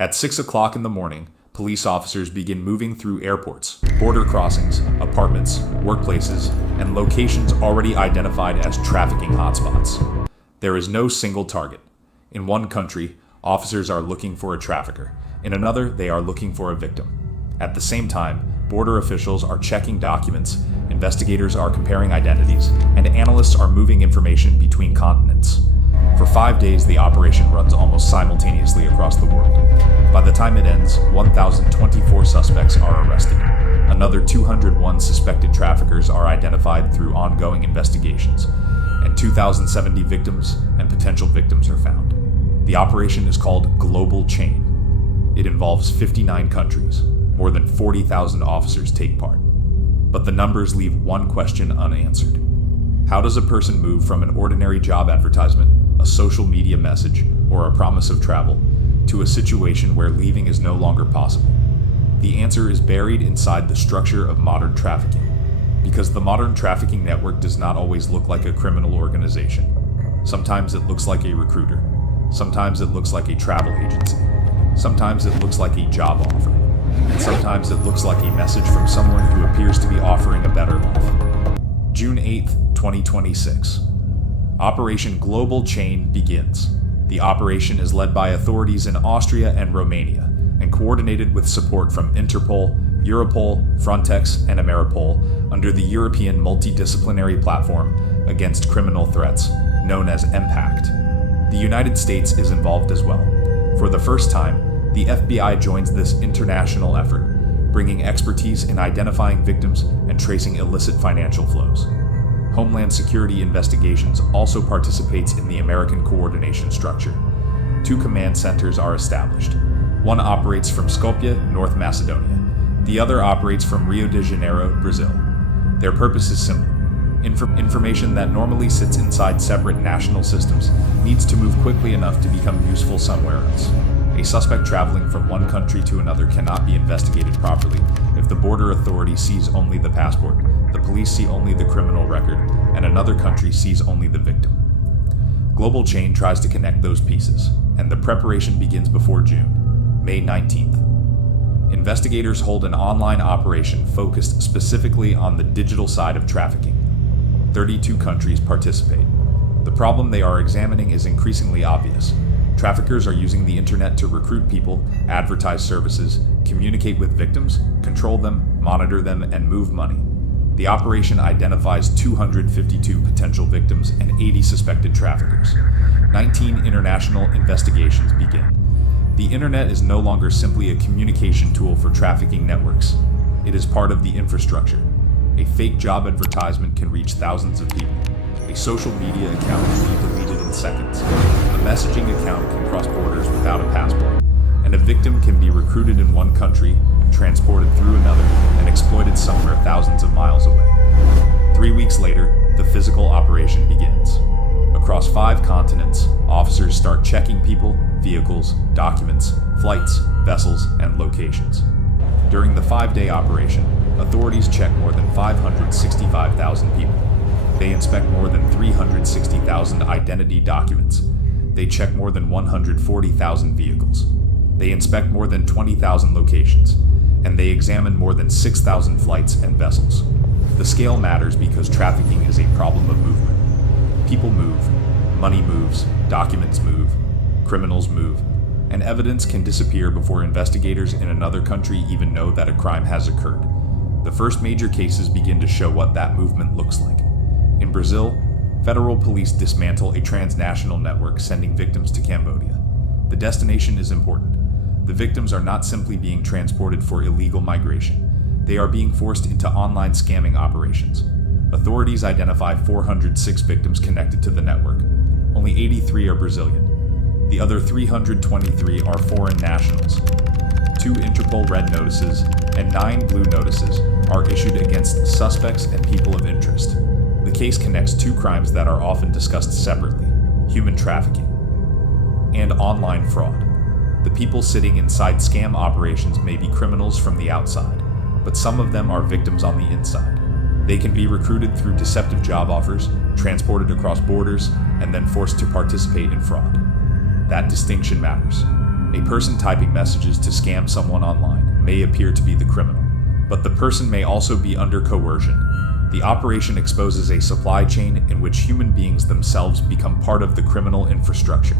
At 6 o'clock in the morning, police officers begin moving through airports, border crossings, apartments, workplaces, and locations already identified as trafficking hotspots. There is no single target. In one country, officers are looking for a trafficker. In another, they are looking for a victim. At the same time, border officials are checking documents, investigators are comparing identities, and analysts are moving information between continents. For 5 days, the operation runs almost simultaneously across the world. By the time it ends, 1,024 suspects are arrested. Another 201 suspected traffickers are identified through ongoing investigations, and 2,070 victims and potential victims are found. The operation is called Global Chain. It involves 59 countries. More than 40,000 officers take part. But the numbers leave one question unanswered. How does a person move from an ordinary job advertisement, a social media message, or a promise of travel, to a situation where leaving is no longer possible? The answer is buried inside the structure of modern trafficking, because the modern trafficking network does not always look like a criminal organization. Sometimes it looks like a recruiter. Sometimes it looks like a travel agency. Sometimes it looks like a job offer. And sometimes it looks like a message from someone who appears to be offering a better life. June 8th, 2026. Operation Global Chain begins. The operation is led by authorities in Austria and Romania, and coordinated with support from Interpol, Europol, Frontex, and Ameripol under the European Multidisciplinary Platform Against Criminal Threats, known as MPACT. The United States is involved as well. For the first time, the FBI joins this international effort, bringing expertise in identifying victims and tracing illicit financial flows. Homeland Security Investigations also participates in the American coordination structure. 2 command centers are established. One operates from Skopje, North Macedonia. The other operates from Rio de Janeiro, Brazil. Their purpose is simple. Information that normally sits inside separate national systems needs to move quickly enough to become useful somewhere else. A suspect traveling from one country to another cannot be investigated properly if the border authority sees only the passport, the police see only the criminal record, and another country sees only the victim. Global Chain tries to connect those pieces, and the preparation begins before June, May 19th. Investigators hold an online operation focused specifically on the digital side of trafficking. 32 countries participate. The problem they are examining is increasingly obvious. Traffickers are using the internet to recruit people, advertise services, communicate with victims, control them, monitor them, and move money. The operation identifies 252 potential victims and 80 suspected traffickers. 19 international investigations begin. The internet is no longer simply a communication tool for trafficking networks. It is part of the infrastructure. A fake job advertisement can reach thousands of people. A social media account can be deleted in seconds. A messaging account can cross borders without a passport. And a victim can be recruited in one country, transported through another, and exploited somewhere thousands of miles away. 3 weeks later, the physical operation begins. Across 5 continents, officers start checking people, vehicles, documents, flights, vessels, and locations. During the 5-day operation, authorities check more than 565,000 people. They inspect more than 360,000 identity documents. They check more than 140,000 vehicles. They inspect more than 20,000 locations. And they examine more than 6,000 flights and vessels. The scale matters because trafficking is a problem of movement. People move, money moves, documents move, criminals move, and evidence can disappear before investigators in another country even know that a crime has occurred. The first major cases begin to show what that movement looks like. In Brazil, federal police dismantle a transnational network sending victims to Cambodia. The destination is important. The victims are not simply being transported for illegal migration. They are being forced into online scamming operations. Authorities identify 406 victims connected to the network. Only 83 are Brazilian. The other 323 are foreign nationals. 2 Interpol red notices and 9 blue notices are issued against suspects and people of interest. The case connects 2 crimes that are often discussed separately: human trafficking and online fraud. The people sitting inside scam operations may be criminals from the outside, but some of them are victims on the inside. They can be recruited through deceptive job offers, transported across borders, and then forced to participate in fraud. That distinction matters. A person typing messages to scam someone online may appear to be the criminal, but the person may also be under coercion. The operation exposes a supply chain in which human beings themselves become part of the criminal infrastructure.